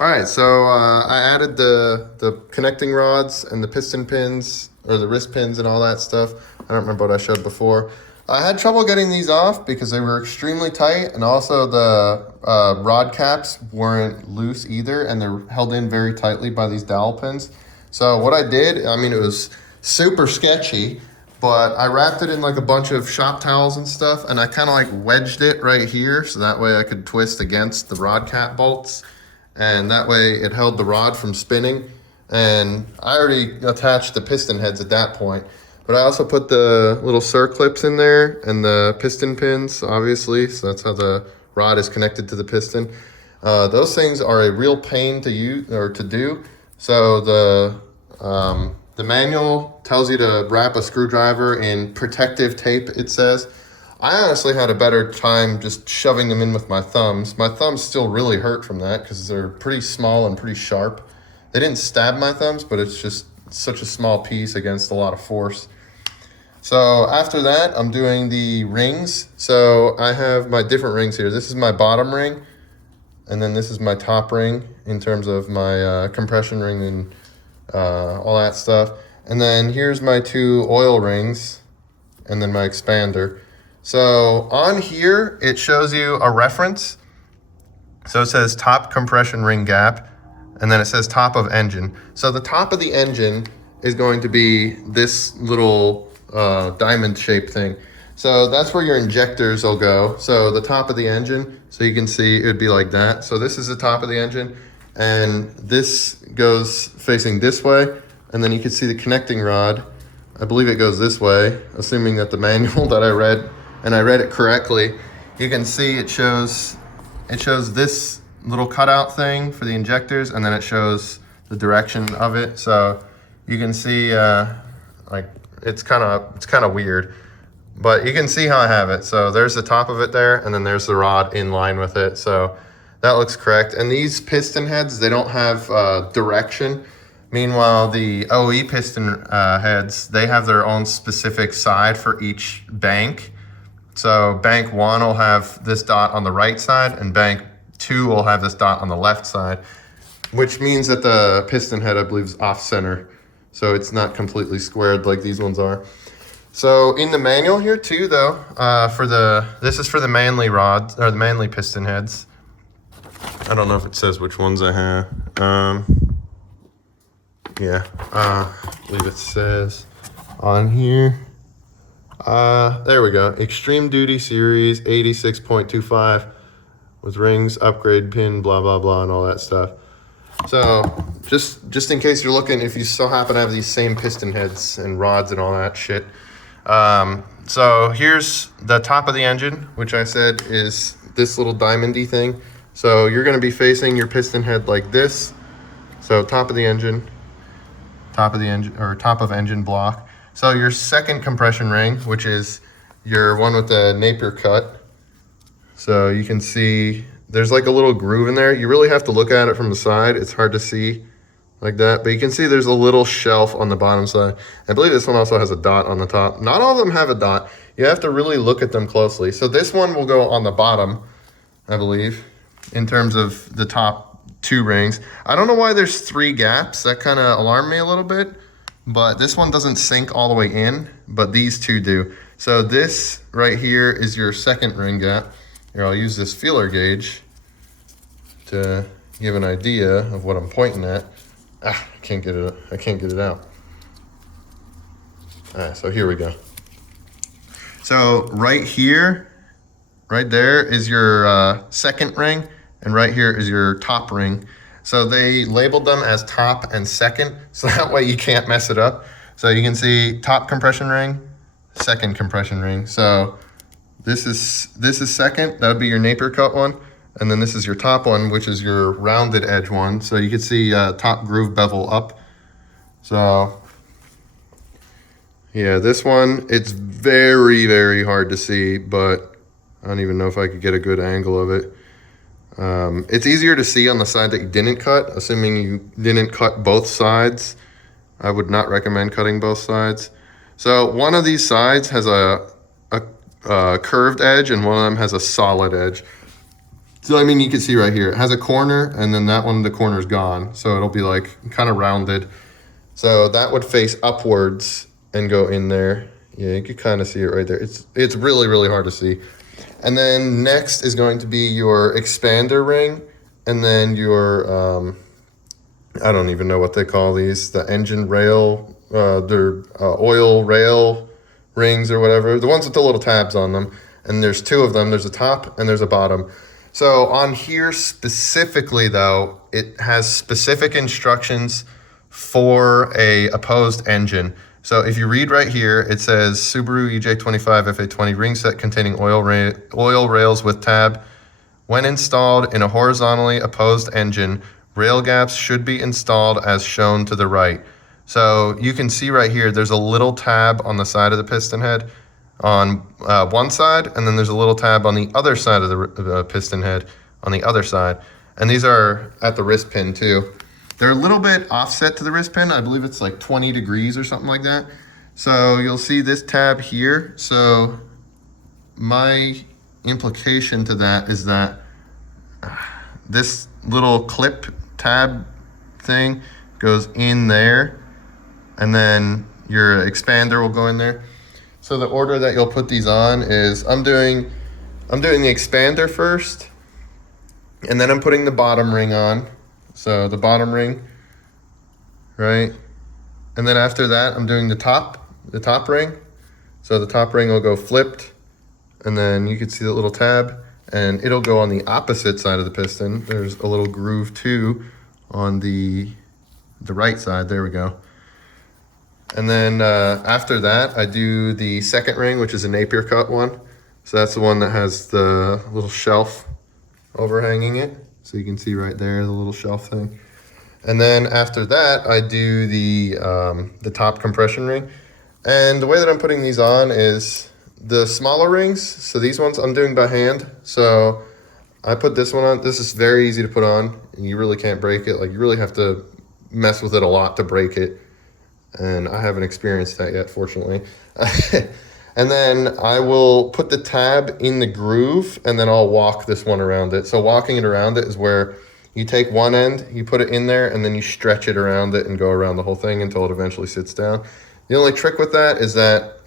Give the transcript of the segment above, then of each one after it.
All right, so I added the connecting rods and the piston pins or the wrist pins and all that stuff. I don't remember what I showed before. I had trouble getting these off because they were extremely tight, and also the rod caps weren't loose either, and they're held in very tightly by these dowel pins. So what I did, I mean, it was super sketchy, but I wrapped it in like a bunch of shop towels and stuff, and I kind of like wedged it right here, so that way I could twist against the rod cap bolts, and that way it held the rod from spinning. And I already attached the piston heads at that point, but I also put the little circlips in there and the piston pins, obviously, so that's how the rod is connected to the piston. Those things are a real pain to use or to do. So the manual tells you to wrap a screwdriver in protective tape, it says. I honestly had a better time just shoving them in with my thumbs. My thumbs still really hurt from that because they're pretty small and pretty sharp. They didn't stab my thumbs, but it's just such a small piece against a lot of force. So after that, I'm doing the rings. So I have my different rings here. This is my bottom ring, and then this is my top ring in terms of my compression ring and all that stuff. And then here's my two oil rings, and then my expander. So on here, it shows you a reference. So it says top compression ring gap, and then it says top of engine. So the top of the engine is going to be this little diamond shaped thing. So that's where your injectors will go. So the top of the engine, so you can see it would be like that. So this is the top of the engine, and this goes facing this way. And then you can see the connecting rod. I believe it goes this way, assuming that the manual that I read, and I read it correctly. You can see it shows this little cutout thing for the injectors, and then it shows the direction of it. So you can see like it's kind of weird, but you can see how I have it. So there's the top of it there, and then there's the rod in line with it. So that looks correct. And these piston heads, they don't have direction. Meanwhile, the OE piston heads, they have their own specific side for each bank. So bank 1 will have this dot on the right side, and bank 2 will have this dot on the left side, which means that the piston head, I believe, is off center. So it's not completely squared like these ones are. So in the manual here too, though, this is for the Manly rods, or the Manly piston heads. I don't know if it says which ones I have. Yeah, I believe it says on here. There we go. Extreme Duty Series 86.25 with rings, upgrade pin, blah, blah, blah, and all that stuff. So just in case you're looking, if you still happen to have these same piston heads and rods and all that shit. So here's the top of the engine, which I said is this little diamondy thing. So you're going to be facing your piston head like this. So top of engine or top of engine block. So your second compression ring, which is your one with the Napier cut. So you can see there's like a little groove in there. You really have to look at it from the side. It's hard to see like that, but you can see there's a little shelf on the bottom side. I believe this one also has a dot on the top. Not all of them have a dot. You have to really look at them closely. So this one will go on the bottom, I believe, in terms of the top two rings. I don't know why there's 3 gaps. That kind of alarmed me a little bit, but this one doesn't sink all the way in, but these two do. So this right here is your second ring gap. Here, I'll use this feeler gauge to give an idea of what I'm pointing at. I can't get it out. All right, so here we go. So right here, right there is your second ring, and right here is your top ring. So they labeled them as top and second, so that way you can't mess it up. So you can see top compression ring, second compression ring. So this is second, that would be your Napier cut one. And then this is your top one, which is your rounded edge one. So you can see top groove bevel up. So yeah, this one, it's very, very hard to see, but I don't even know if I could get a good angle of it. It's easier to see on the side that you didn't cut, assuming you didn't cut both sides. I would not recommend cutting both sides. So one of these sides has a curved edge, and one of them has a solid edge. So I mean, you can see right here, it has a corner, and then that one, the corner's gone. So it'll be like kind of rounded. So that would face upwards and go in there. Yeah, you can kind of see it right there. It's really, really hard to see. And then next is going to be your expander ring, and then your, I don't even know what they call these, the engine rail, they're oil rail rings or whatever, the ones with the little tabs on them. And there's two of them, there's a top and there's a bottom. So on here specifically though, it has specific instructions for a opposed engine. So if you read right here, it says Subaru EJ25 FA20 ring set containing oil rails with tab. When installed in a horizontally opposed engine, rail gaps should be installed as shown to the right. So you can see right here, there's a little tab on the side of the piston head on one side, and then there's a little tab on the other side of the piston head on the other side. And these are at the wrist pin too. They're a little bit offset to the wrist pin. I believe it's like 20 degrees or something like that. So you'll see this tab here. So my implication to that is that this little clip tab thing goes in there, and then your expander will go in there. So the order that you'll put these on is I'm doing the expander first, and then I'm putting the bottom ring on. So the bottom ring, right? And then after that, I'm doing the top ring. So the top ring will go flipped, and then you can see the little tab, and it'll go on the opposite side of the piston. There's a little groove too on the right side. There we go. And then after that, I do the second ring, which is a Napier cut one. So that's the one that has the little shelf overhanging it. So you can see right there, the little shelf thing. And then after that, I do the top compression ring. And the way that I'm putting these on is the smaller rings. So these ones I'm doing by hand. So I put this one on. This is very easy to put on, and you really can't break it. Like, you really have to mess with it a lot to break it. And I haven't experienced that yet, fortunately. And then I will put the tab in the groove, and then I'll walk this one around it. So walking it around it is where you take one end, you put it in there, and then you stretch it around it and go around the whole thing until it eventually sits down. The only trick with that is that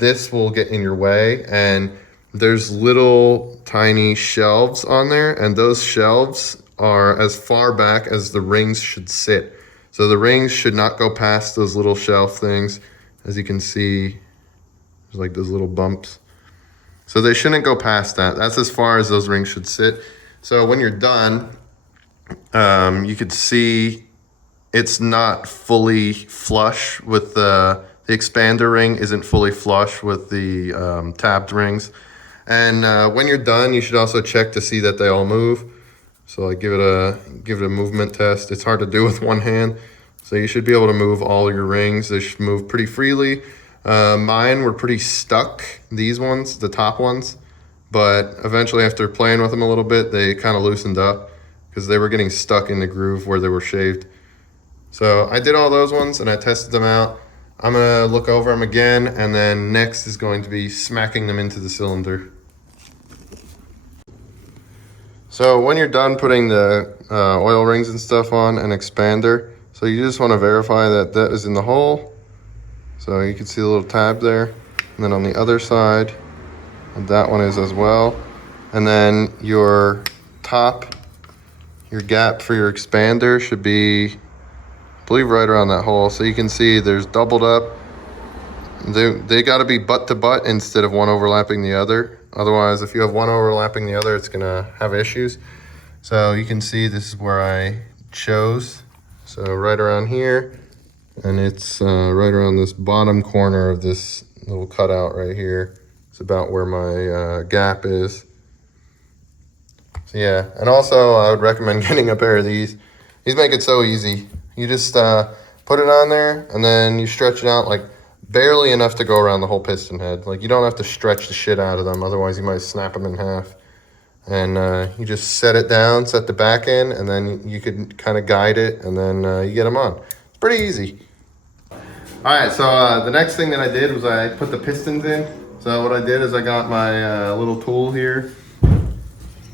this will get in your way, and there's little tiny shelves on there, and those shelves are as far back as the rings should sit. So the rings should not go past those little shelf things. As you can see, there's like those little bumps. So they shouldn't go past that. That's as far as those rings should sit. So when you're done, you could see it's not fully flush with the expander ring isn't fully flush with the tabbed rings. And when you're done, you should also check to see that they all move. So like give it a movement test. It's hard to do with one hand. So you should be able to move all your rings. They should move pretty freely. Mine were pretty stuck, these ones, the top ones. But eventually, after playing with them a little bit, they kind of loosened up because they were getting stuck in the groove where they were shaved. So I did all those ones and I tested them out. I'm gonna look over them again, and then next is going to be smacking them into the cylinder. So when you're done putting the oil rings and stuff on an expander, so you just want to verify that that is in the hole. So you can see the little tab there. And then on the other side, that one is as well. And then your top, your gap for your expander should be, I believe, right around that hole. So you can see there's doubled up. They got to be butt to butt instead of one overlapping the other. Otherwise, if you have one overlapping the other, it's gonna have issues. So you can see this is where I chose. So right around here, and it's right around this bottom corner of this little cutout right here. It's about where my gap is. So yeah, and also I would recommend getting a pair of these. These make it so easy. You just put it on there, and then you stretch it out like barely enough to go around the whole piston head. Like, you don't have to stretch the shit out of them, otherwise you might snap them in half. And you just set it down, set the back in, and then you could kind of guide it, and then you get them on. It's pretty easy. All right, so the next thing that I did was I put the pistons in. So what I did is I got my little tool here.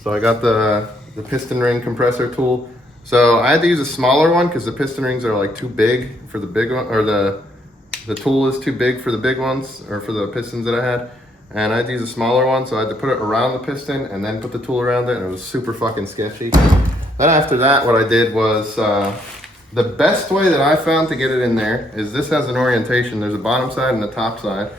So I got the piston ring compressor tool. So I had to use a smaller one because the piston rings are like too big for the big one, or the tool is too big for the big ones, or for the pistons that I had. And I had to use a smaller one, so I had to put it around the piston and then put the tool around it, and it was super fucking sketchy. Then after that, what I did was, the best way that I found to get it in there is this has an orientation. There's a bottom side and a top side.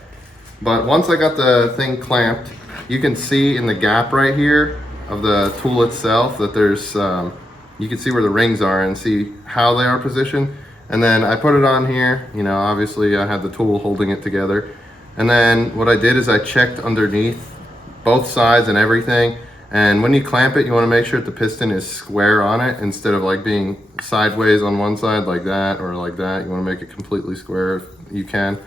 But once I got the thing clamped, you can see in the gap right here of the tool itself that there's, you can see where the rings are and see how they are positioned. And then I put it on here, you know, obviously I had the tool holding it together. And then what I did is I checked underneath both sides and everything. And when you clamp it, you want to make sure that the piston is square on it instead of like being sideways on one side like that or like that. You want to make it completely square if you can.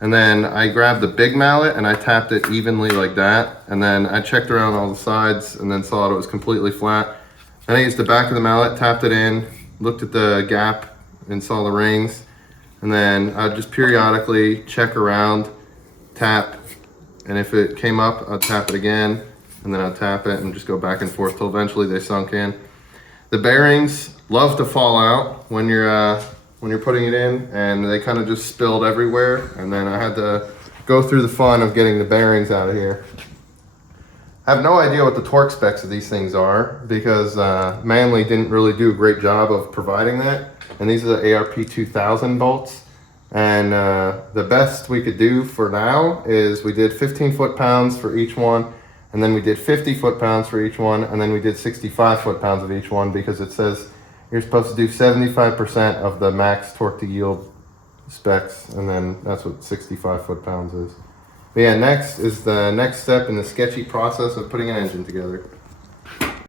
And then I grabbed the big mallet and I tapped it evenly like that. And then I checked around all the sides and then saw it was completely flat. And I used the back of the mallet, tapped it in, looked at the gap and saw the rings. And then I'd just periodically check around, tap, and if it came up, I'd tap it again, and then I'd tap it and just go back and forth till eventually they sunk in. The bearings love to fall out when you're putting it in, and they kind of just spilled everywhere, and then I had to go through the fun of getting the bearings out of here. I have no idea what the torque specs of these things are because Manley didn't really do a great job of providing that, and these are the ARP 2000 bolts. And the best we could do for now is we did 15 foot-pounds for each one, and then we did 50 foot-pounds for each one, and then we did 65 foot-pounds of each one because it says you're supposed to do 75% of the max torque to yield specs, and then that's what 65 foot-pounds is. But yeah, next is the next step in the sketchy process of putting an engine together.